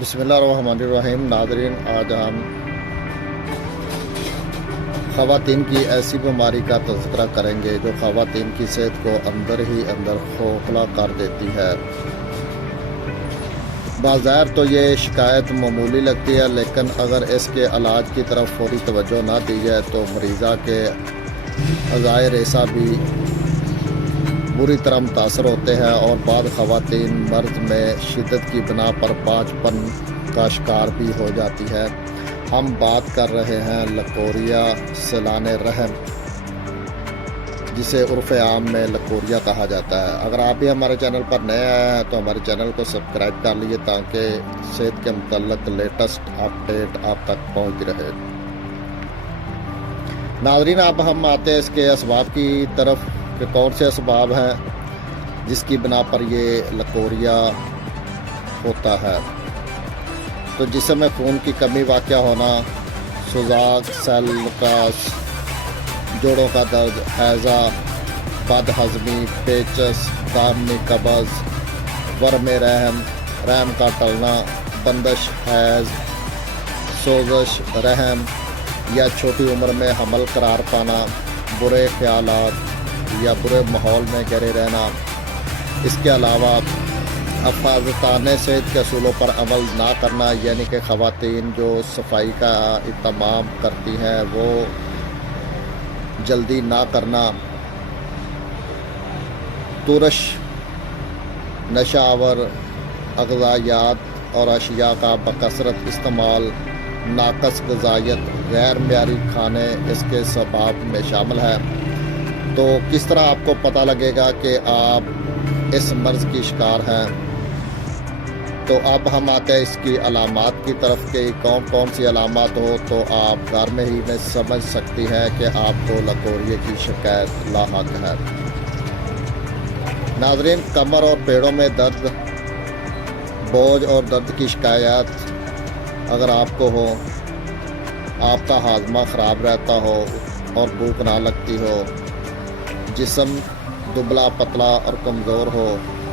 بسم اللہ الرحمن الرحیم۔ ناظرین، آج ہم خواتین کی ایسی بیماری کا تذکرہ کریں گے جو خواتین کی صحت کو اندر ہی اندر کھوکھلا کر دیتی ہے۔ بظاہر تو یہ شکایت معمولی لگتی ہے، لیکن اگر اس کے علاج کی طرف فوری توجہ نہ دی جائے تو مریضہ کے اعضائے ریسہ بھی بری طرح متاثر ہوتے ہیں اور بعض خواتین مرض میں شدت کی بنا پر پانچ پن کا شکار بھی ہو جاتی ہے۔ ہم بات کر رہے ہیں لکوریا سیلانِ رحم، جسے عرف عام میں لکوریا کہا جاتا ہے۔ اگر آپ بھی ہمارے چینل پر نئے آئے ہیں تو ہمارے چینل کو سبسکرائب کر لیجیے تاکہ صحت کے متعلق لیٹسٹ اپڈیٹ آپ تک پہنچتی رہے۔ ناظرین، اب ہم آتے ہیں اس کے اسباب کی طرف کہ کون سے اسباب ہیں جس کی بنا پر یہ لکوریا ہوتا ہے۔ تو جسم میں خون کی کمی واقع ہونا، سوزاک، سیلولاس، جوڑوں کا درد، ہیضہ، بد ہضمی، پیچس، دامنی قبض، ورم رحم، رحم کا ٹلنا، بندش حیض، سوزش رحم یا چھوٹی عمر میں حمل قرار پانا، برے خیالات یا برے ماحول میں گرے رہنا۔ اس کے علاوہ حفاظتانہ صحت کے اصولوں پر عمل نہ کرنا، یعنی کہ خواتین جو صفائی کا اہتمام کرتی ہیں وہ جلدی نہ کرنا، ترش نشہ آور اغذیات اور اشیاء کا بکثرت استعمال، ناقص غذائیت، غیر معیاری کھانے اس کے اسباب میں شامل ہے۔ تو کس طرح آپ کو پتہ لگے گا کہ آپ اس مرض کی شکار ہیں؟ تو اب ہم آتے ہیں اس کی علامات کی طرف کہ کون کون سی علامات ہو تو آپ گھر میں ہی سمجھ سکتی ہیں کہ آپ کو لکوریا کی شکایت لاحق ہے۔ ناظرین، کمر اور پیڑوں میں درد، بوجھ اور درد کی شکایت اگر آپ کو ہو، آپ کا ہاضمہ خراب رہتا ہو اور بھوک نہ لگتی ہو، جسم دبلا پتلا اور کمزور ہو،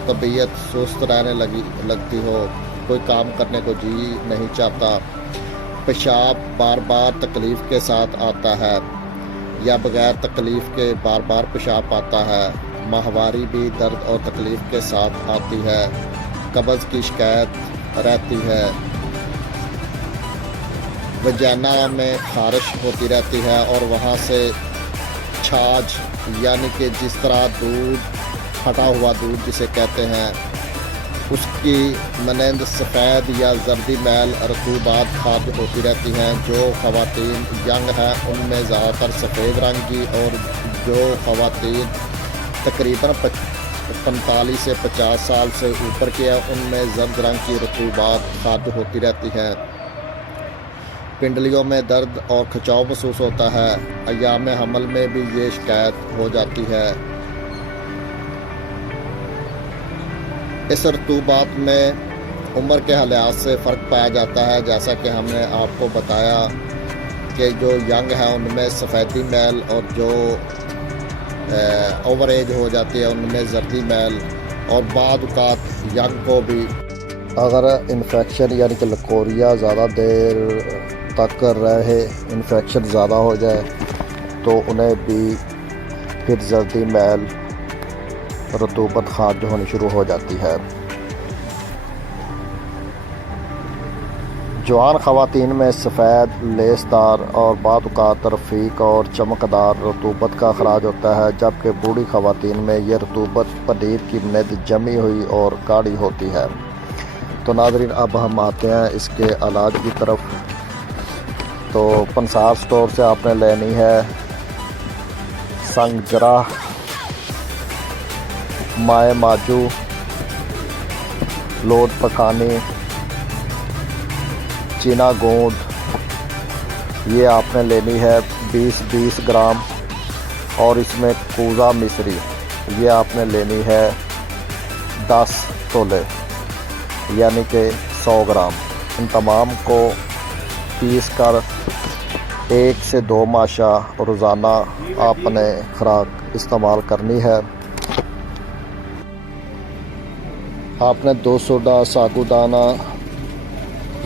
طبیعت سست رہنے لگتی ہو، کوئی کام کرنے کو جی نہیں چاہتا، پیشاب بار بار تکلیف کے ساتھ آتا ہے یا بغیر تکلیف کے بار بار پیشاب آتا ہے، ماہواری بھی درد اور تکلیف کے ساتھ آتی ہے، قبض کی شکایت رہتی ہے، وجینا میں خارش ہوتی رہتی ہے اور وہاں سے چھاچھ، یعنی کہ جس طرح دودھ، پھٹا ہوا دودھ جسے کہتے ہیں، اس کی مانند سفید یا زردی میل رطوبات خارج ہوتی رہتی ہیں۔ جو خواتین ینگ ہیں ان میں زیادہ تر سفید رنگ کی، اور جو خواتین تقریباً 45 سے 50 سال سے اوپر کی ہیں ان میں زرد رنگ کی رطوبات خارج ہوتی رہتی ہیں۔ پنڈلیوں میں درد اور کھچاؤ محسوس ہوتا ہے۔ ایام حمل میں بھی یہ شکایت ہو جاتی ہے۔ اس رطوبات میں عمر کے لحاظ سے فرق پایا جاتا ہے، جیسا کہ ہم نے آپ کو بتایا کہ جو ینگ ہیں ان میں سفیدی میل اور جو اوور ایج ہو جاتی ہے ان میں زردی میل، اور بعض اوقات ینگ کو بھی اگر انفیکشن یعنی کہ لکوریا زیادہ دیر تک رہے، انفیکشن زیادہ ہو جائے تو انہیں بھی پھر زردی میل، رطوبت خارج ہونی شروع ہو جاتی ہے۔ جوان خواتین میں سفید، لیسدار اور بعض اوقات رفیق اور چمکدار رطوبت کا اخراج ہوتا ہے، جبکہ بوڑھی خواتین میں یہ رطوبت پنیر کی مانند جمی ہوئی اور گاڑھی ہوتی ہے۔ تو ناظرین، اب ہم آتے ہیں اس کے علاج کی طرف۔ تو پنسار سٹور سے آپ نے لینی ہے سنگ جراح، مائع ماجو، لود پکانی، چینا گوند، یہ آپ نے لینی ہے 20 گرام، اور اس میں کوزہ مصری یہ آپ نے لینی ہے 10 تولے یعنی کہ 100 گرام۔ ان تمام کو پیس کر 1 سے 2 ماشا روزانہ آپ نے خوراک استعمال کرنی ہے۔ آپ نے 200 ساگو دانہ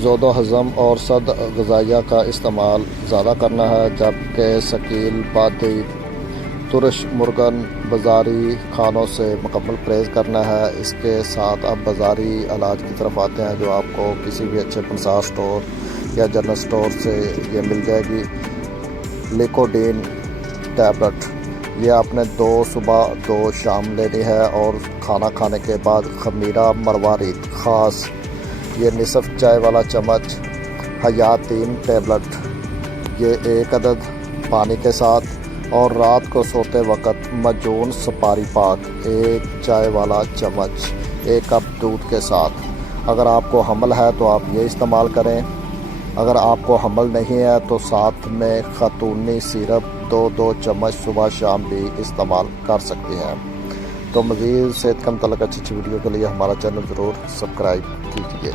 زود و ہضم اور صد غذائیہ کا استعمال زیادہ کرنا ہے، جبکہ ثقیل بادی ترش مرغن بازاری کھانوں سے مکمل پرہیز کرنا ہے۔ اس کے ساتھ اب بازاری علاج کی طرف آتے ہیں، جو آپ کو کسی بھی اچھے پنسار سٹور یا جنرل سٹور سے یہ مل جائے گی۔ لیکوڈین ٹیبلٹ، یہ آپ نے 2 صبح 2 شام لینی ہے، اور کھانا کھانے کے بعد خمیرہ مروارید خاص، یہ نصف چائے والا چمچ۔ حیاتین ٹیبلٹ، یہ 1 عدد پانی کے ساتھ، اور رات کو سوتے وقت معجون سپاری پاک 1 چائے والا چمچ 1 کپ دودھ کے ساتھ۔ اگر آپ کو حمل ہے تو آپ یہ استعمال کریں، اگر آپ کو حمل نہیں ہے تو ساتھ میں خاتونی سیرپ 2 چمچ صبح شام بھی استعمال کر سکتے ہیں۔ تو مزید صحت کا متعلق اچھی ویڈیو کے لیے ہمارا چینل ضرور سبسکرائب کیجیے۔